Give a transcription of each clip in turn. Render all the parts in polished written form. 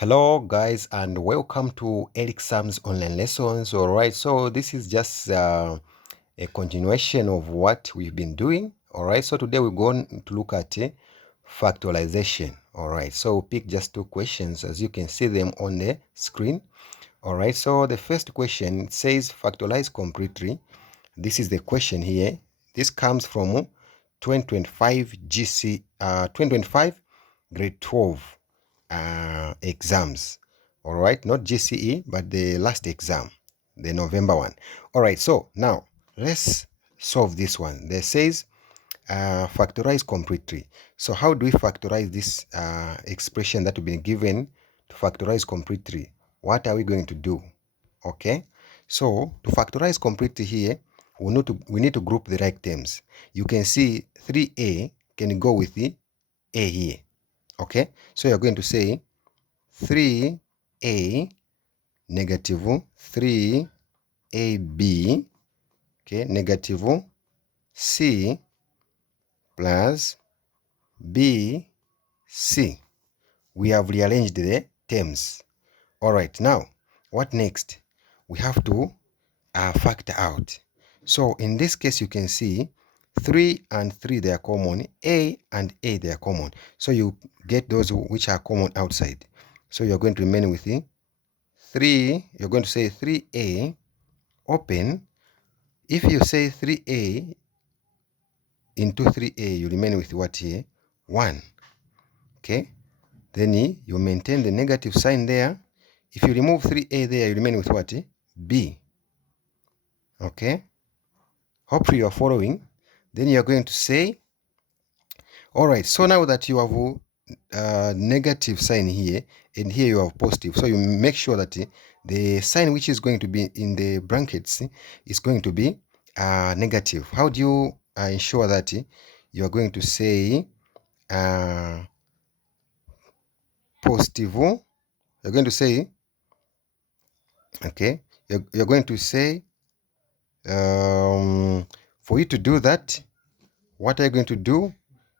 Hello guys, and welcome to Eric Sam's online lessons. All right, so this is just a continuation of what we've been doing. All right, so today we're going to look at factorization. All right, so we'll pick just two questions as you can see them on the screen. All right, so the first question says factorize completely. This is the question here. This comes from 2025 2025 grade 12 exams. All right, not GCE, but the last exam, the November one. All right, so now let's solve this one. There says factorize completely. So how do we factorize this expression that we've been given to factorize completely? What are we going to do? Okay, so to factorize completely here, we need to group the like terms. You can see 3a can go with the a here. Okay, so you're going to say 3a negative 3ab, okay, negative c plus bc. We have rearranged the terms. All right, now what next? We have to factor out. So in this case, you can see 3 and 3 they are common, a and a they are common. So you get those which are common outside. So you're going to remain with the 3. You're going to say 3a open. If you say 3a into 3a, you remain with what here? 1. Okay. Then you maintain the negative sign there. If you remove 3a there, you remain with what? B. Okay. Hopefully you are following. Then you are going to say, all right, so now that you have negative sign here and here you have positive, so you make sure that the sign which is going to be in the brackets is going to be negative. How do you ensure that you are going to say positive? You're going to say, okay, you're going to say, for you to do that, what are you going to do?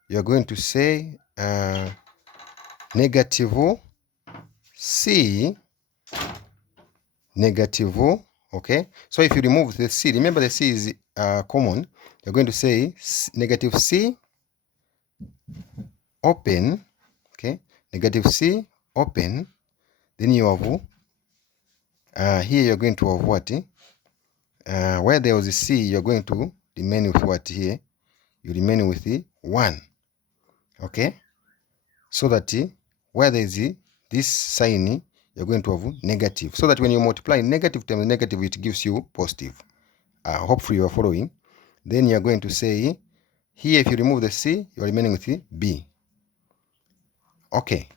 You're going to say negative c negative, okay. So if you remove the c, remember the c is common, you're going to say negative c open, okay, negative c open. Then you have here you're going to have what? Where there was a c, you're going to remain with what here? You remain with the 1, okay, so that where there is this sign, you're going to have negative, so that when you multiply negative times negative, it gives you positive. Hopefully you are following. Then you are going to say here, if you remove the c, you're remaining with the b. Okay,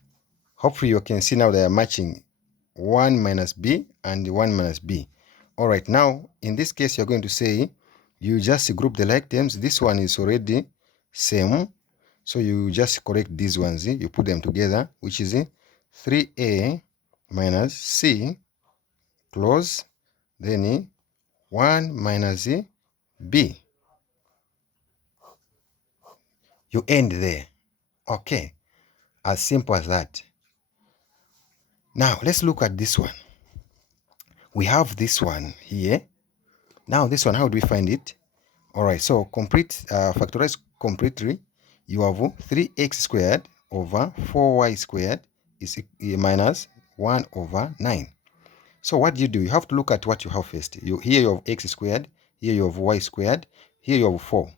hopefully you can see now they are matching 1 minus b and 1 minus b. All right, now in this case you're going to say you just group the like terms. This one is already same, so you just correct these ones, you put them together, which is 3a minus c close, then 1 minus b. You end there. Okay, as simple as that. Now let's look at this one. We have this one here. Now this one, how do we find it? All right, so factorize completely. You have 3x squared over 4y squared is minus 1 over 9. So what do? You have to look at what you have first. Here you have x squared, here you have y squared, here you have 4.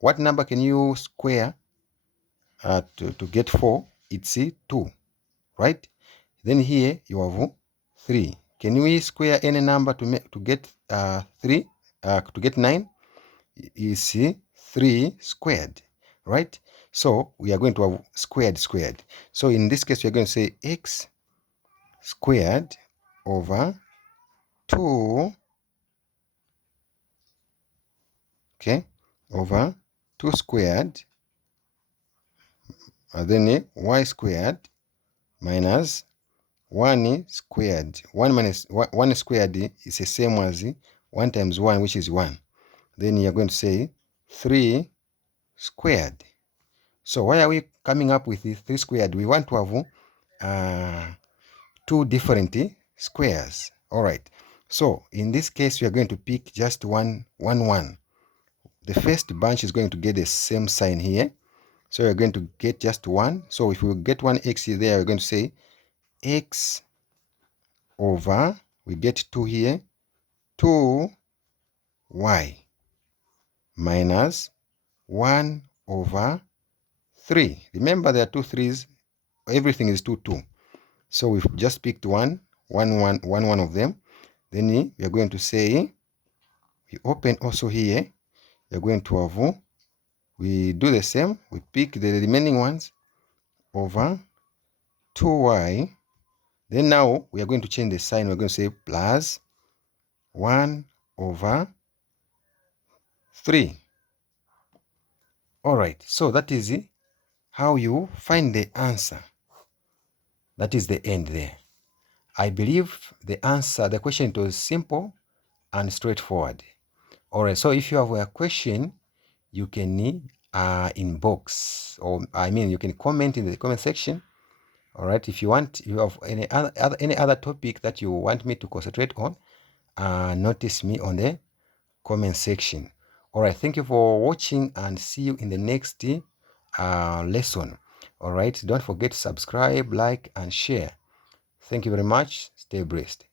What number can you square to get 4? It's 2, right? Then here you have 3. Can we square any number to get 3? To get 9 is 3 squared, right? So we are going to have squared. So in this case, we are going to say x squared over 2, okay, over 2 squared, and then y squared minus 1 squared. 1 minus 1 squared is the same as 1 times 1, which is 1. Then you're going to say 3 squared. So why are we coming up with 3 squared? We want to have two different squares. All right. So in this case, we are going to pick just one. The first bunch is going to get the same sign here. So we're going to get just 1. So if we get 1x there, we're going to say x over, we get 2 here, 2y minus 1 over 3. Remember there are 2 3's, everything is 2 2. So we've just picked one of them. Then we are going to say, we open also here, we are going to have, we do the same, we pick the remaining ones over 2y. Then now we are going to change the sign. We're going to say plus 1 over 3. All right, so that is how you find the answer. That is the end there. I believe the answer, the question, it was simple and straightforward. All right, so if you have a question, you can inbox, or I mean, you can comment in the comment section. All right, if you want, you have any other topic that you want me to concentrate on, notice me on the comment section. All right, thank you for watching, and see you in the next lesson. All right, don't forget to subscribe, like, and share. Thank you very much. Stay blessed.